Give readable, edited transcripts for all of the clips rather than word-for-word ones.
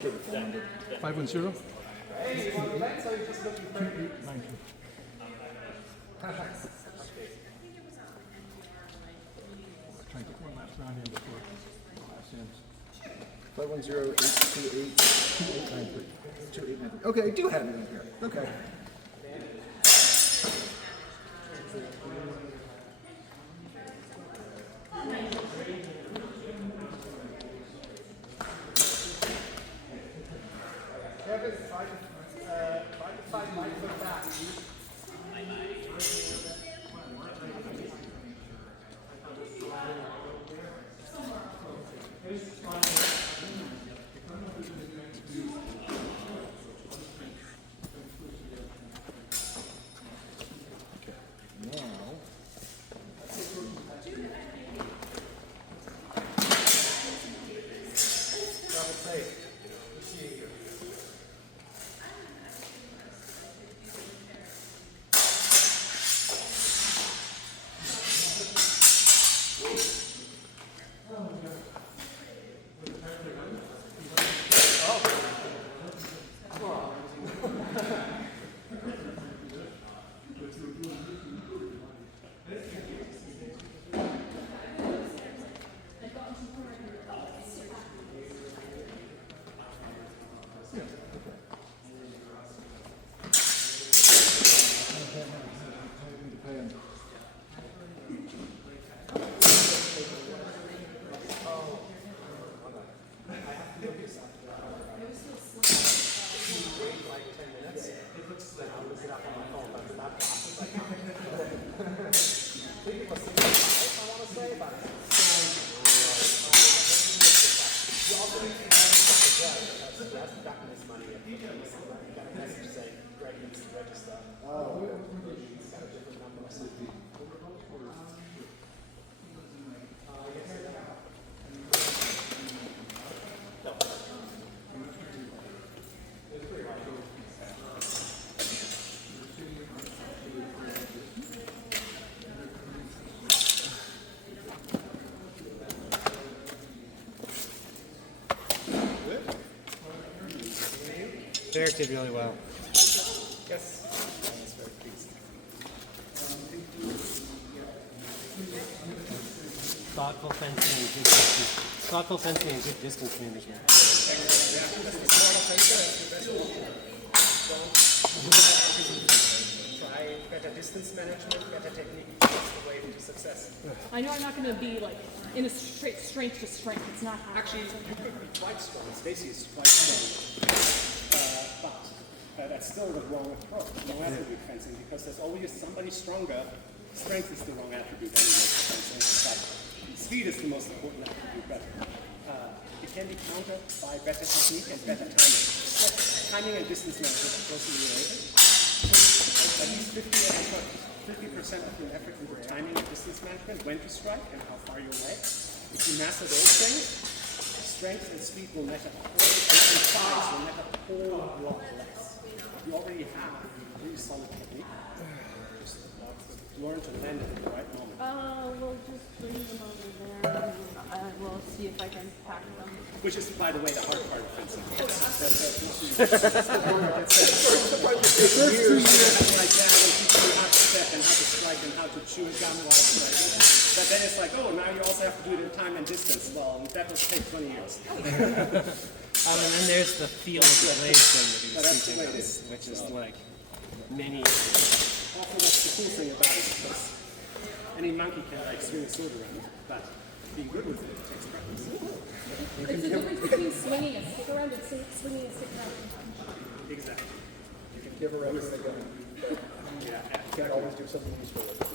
510? 2892. Trying to get one last round in before last ends. 510-828-2893. Okay, I do have it in here. Okay. Kevin, try to find my foot back. Derek did really well. Yes. Thoughtful fencing and good distance. Thoughtful fencing and good distance management. Try better distance management, better technique. That's the way to success. I know I'm not going to be like in a straight strength to strength. It's not happening. Actually, you could be quite strong. Stacy is quite strong. But that's still the wrong approach, wrong attribute fencing, because there's always somebody stronger. Strength is the wrong attribute anyway for fencing, but speed is the most important attribute, but it can be countered by better technique and better timing. Timing and distance management are closely related. At least 50% of your effort into timing and distance management, when to strike and how far you're away. If you master those things, strength and speed will matter and size will matter a whole lot less. You already have a really solid technique. Just learn to land it at the right moment. We'll just bring them over there. We'll see if I can pack them. Which is, by the way, the hard part of fencing. Like that, and teach you how to step and how to strike and how to chew gum while striking. But then it's like, oh, now you also have to do it in time and distance. Well, that will take 20 years. And then there's the feel of the blade thing that he was teaching us, which is like many. Also, that's the cool thing about it, because any monkey can like swing a sword around, but being good with it takes practice. It's the difference between swinging a stick around and swinging a stick around. Exactly. You can give her everything again. Yeah. You can't always do something useful with it.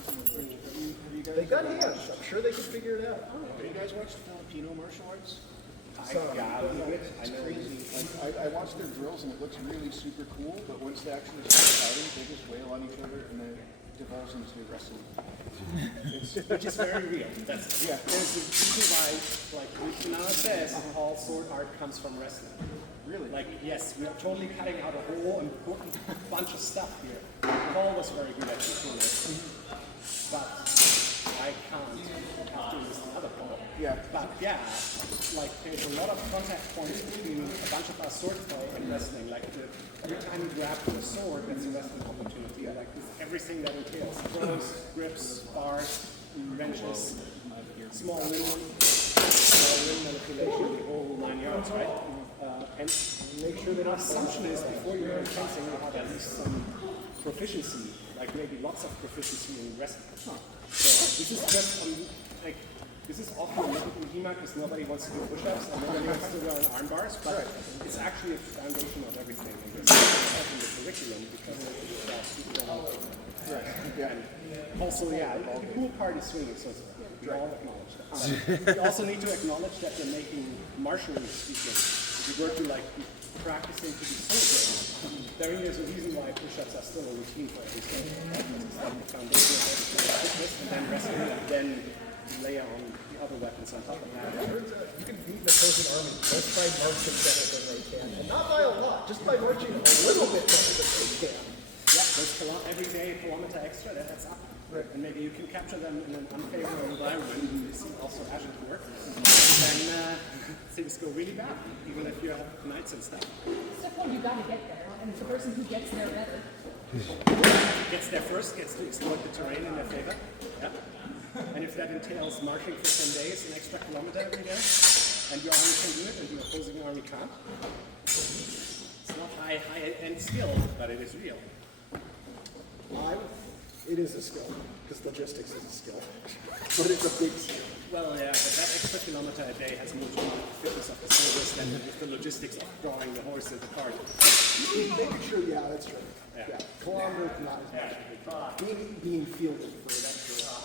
They got hands. I'm sure they can figure it out. Do you guys watch Filipino martial arts? It's crazy. Like, I watch their drills and it looks really super cool, but once they actually start fighting, they just wail on each other and then it devolves into wrestling. Which is very real. That's Yeah. There's a reason why, like Rikinana says, all sword art comes from wrestling. Really? Like, yes, we are totally cutting out a whole important bunch of stuff here. Paul was very good at teaching it, but I can't have to use the other pole. Yeah. But yeah, like there's a lot of contact points between a bunch of our sword play and wrestling. Like every time you grab the sword, that's a wrestling opportunity. Like everything that entails throws, grips, bars, wrenches, small limb manipulation, the whole 9 yards, right? And make sure that our assumption is before you learn fencing, you have at least some proficiency, like maybe lots of proficiency in wrestling. So this is just like this is often a little bit in HEMA because nobody wants to do push-ups and nobody wants to run arm bars, but it's actually a foundation of everything. And it's in the curriculum because people don't know. And also, yeah, the cool part is swinging, so we all acknowledge that. We also need to acknowledge that they're making martially speaking. If you were to like be practicing to be celebrated, there's a reason why push-ups are still a routine for every stage. It's like the foundation of everything, fitness, and then wrestling, and then layer on the other weapons on top of that. You can beat the opposing army just by marching better than they can. And not by a lot, just by marching a little bit better than they can. Yeah, those every day a kilometer extra, that's up. Right. And maybe you can capture them in an unfavorable environment. You see also Ashen work. And then things go really bad, even if you have knights and stuff. Step one, you gotta get there, and it's the person who gets there better. Gets there first, gets to exploit the terrain in their favor. Yeah. And if that entails marching for 10 days, an extra kilometer every day, and your army can do it, and the opposing army can't, it's not high-end skill, but it is real. It is a skill, because logistics is a skill. But it's a big skill. Well, yeah, but that extra kilometer a day has more to do with the fitness of the soldiers than with the logistics of drawing the horses apart. Making sure, yeah, that's true. Yeah. Kilometer, not as much. Being fielded for that sure.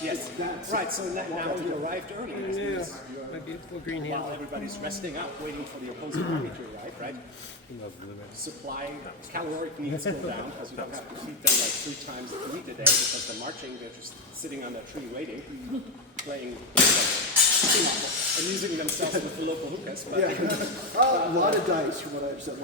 Yes, right, so now you arrived early. Yeah, my beautiful green While handle. everybody's resting up, waiting for the opposing army to arrive, right? Supply, caloric needs go down, because you don't have to feed them like 3 times to eat a day, because they're marching, they're just sitting on that tree waiting, playing, amusing themselves with the local hookahs. But Yeah. A lot of dice from what I've said.